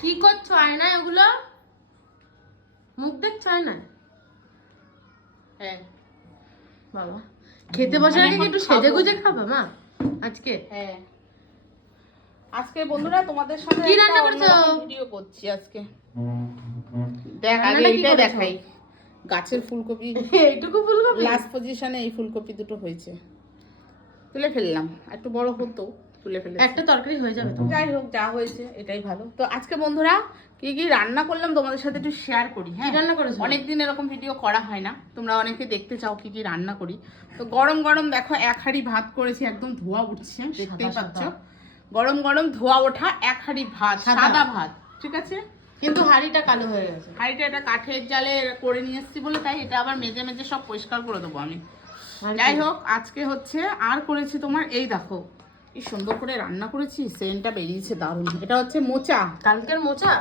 কি করছো আয়নায় ওগুলো? মুখ দেখছো আয়নায়? হ্যাঁ বাবা খেতে বসার আগে একটু সেজে গুজে খাবা মা আজকে? হ্যাঁ আজকে বন্ধুরা তোমাদের সাথে কি রান্না করছো? ভিডিও করছি আজকে। দেখ আগে এইটা দেখাই, গাছের ফুলকপি এইটুকু ফুলকপি লাস্ট পজিশনে এই ফুলকপি দুটো হয়েছে, তুলে ফেললাম। একটু বড় হতো, তুলে ফেলে একটা তরকারি হয়ে যাবে তো। যাই হোক, যা হয়েছে এটাই ভালো। তো আজকে বন্ধুরা কি কি রান্না করলাম তোমাদের সাথে একটু শেয়ার করি। হ্যাঁ, কি রান্না করেছো? অনেকদিন এরকম ভিডিও করা হয় না, তোমরা অনেকে দেখতে চাও কি কি রান্না করি। তো গরম গরম দেখো এক হাঁড়ি ভাত করেছি, একদম ধোয়া উঠছে, দেখতেই পাচ্ছ। গরম গরম ধোয়া ওঠা এক হাঁড়ি ভাত, সাদা ভাত, ঠিক আছে। কিন্তু হাঁড়িটা কালো হয়ে গেছে। হাঁড়িটা এটা কাঠের জালে করে নিয়ে এসেছি বলে তাই এটা আবার মেজে মেজে সব পরিষ্কার করে দেবো আমি। যাই হোক, আজকে হচ্ছে আর করেছি তোমার এই দেখো কি সুন্দর করে রান্না করেছি, সেন্টটা বেরিয়েছে দারুণ। এটা হচ্ছে মোচা, কালকের মোচা।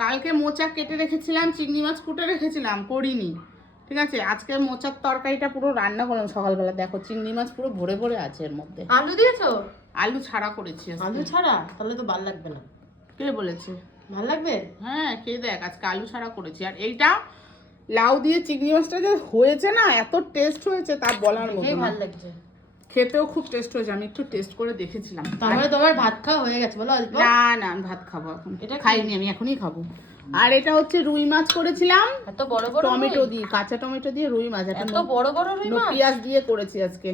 কালকে মোচা কেটে রেখেছিলাম, চিংড়ি মাছ কুটে রেখেছিলাম, করিনি, ঠিক আছে। আজকে মোচার তরকারিটা পুরো রান্না করলাম সকালবেলা। দেখো চিংড়ি মাছ পুরো ভরে ভরে আছে এর মধ্যে। আলু দিয়েছো? আলু ছাড়া করেছি আজকে। আলু ছাড়া? তাহলে তো ভালো লাগবে না। কে বলেছে ভালো লাগবে? হ্যাঁ, কে দেখ আজকে আলু ছাড়া করেছি। আর এইটা লাউ দিয়ে চিংড়ি মাছটা যে হয়েছে না, এত টেস্ট হয়েছে তা বলার মতো না। ভালো লাগছে, খেতেও খুব টেস্ট হয়েছে। আমি একটু টেস্ট করে দেখেছিলাম। তাহলে তোমার ভাত খাওয়া হয়ে গেছে বলো? অল্প না না, আমি ভাত খাবো এখন, এটা খাইনি, আমি এখনই খাবো। আর এটা হচ্ছে রুই মাছ করেছিলাম, এত বড় বড় টমেটো দিয়ে, কাঁচা টমেটো দিয়ে রুই মাছ, এত বড় বড় রুই মাছ, পেঁয়াজ দিয়ে করেছি আজকে।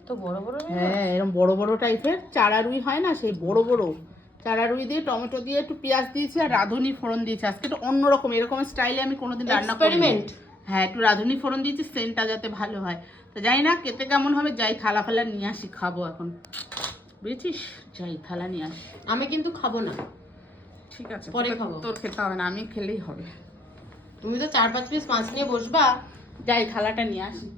এত বড় বড় রুই মাছ? হ্যাঁ, এরকম বড় বড় টাইপের চারা রুই হয় না, সেই বড় বড় চারা রুই দিয়ে টমেটো দিয়ে একটু পেঁয়াজ দিয়েছি আর রাঁধুনি ফোড়ন দিয়েছি। আজকে একটু অন্যরকম, এরকম স্টাইলে আমি কোনোদিন রান্না করিনি। হ্যাঁ, একটু রাঁধুনি ফোড়ন দিয়েছি, সেন্টটা যাতে ভালো হয়। তো জানি না খেতে কেমন হবে, যাই থালা ফালা নিয়ে আসি, খাবো এখন, বুঝেছিস? যাই থালা নিয়ে আসি। আমি কিন্তু খাবো না, ঠিক আছে, পরে খাবো। তোর খেতে হবে না, আমি খেলেই হবে। তুমি তো 4-5 পিস মাছ নিয়ে বসবা। যাই থালাটা নিয়ে আসি।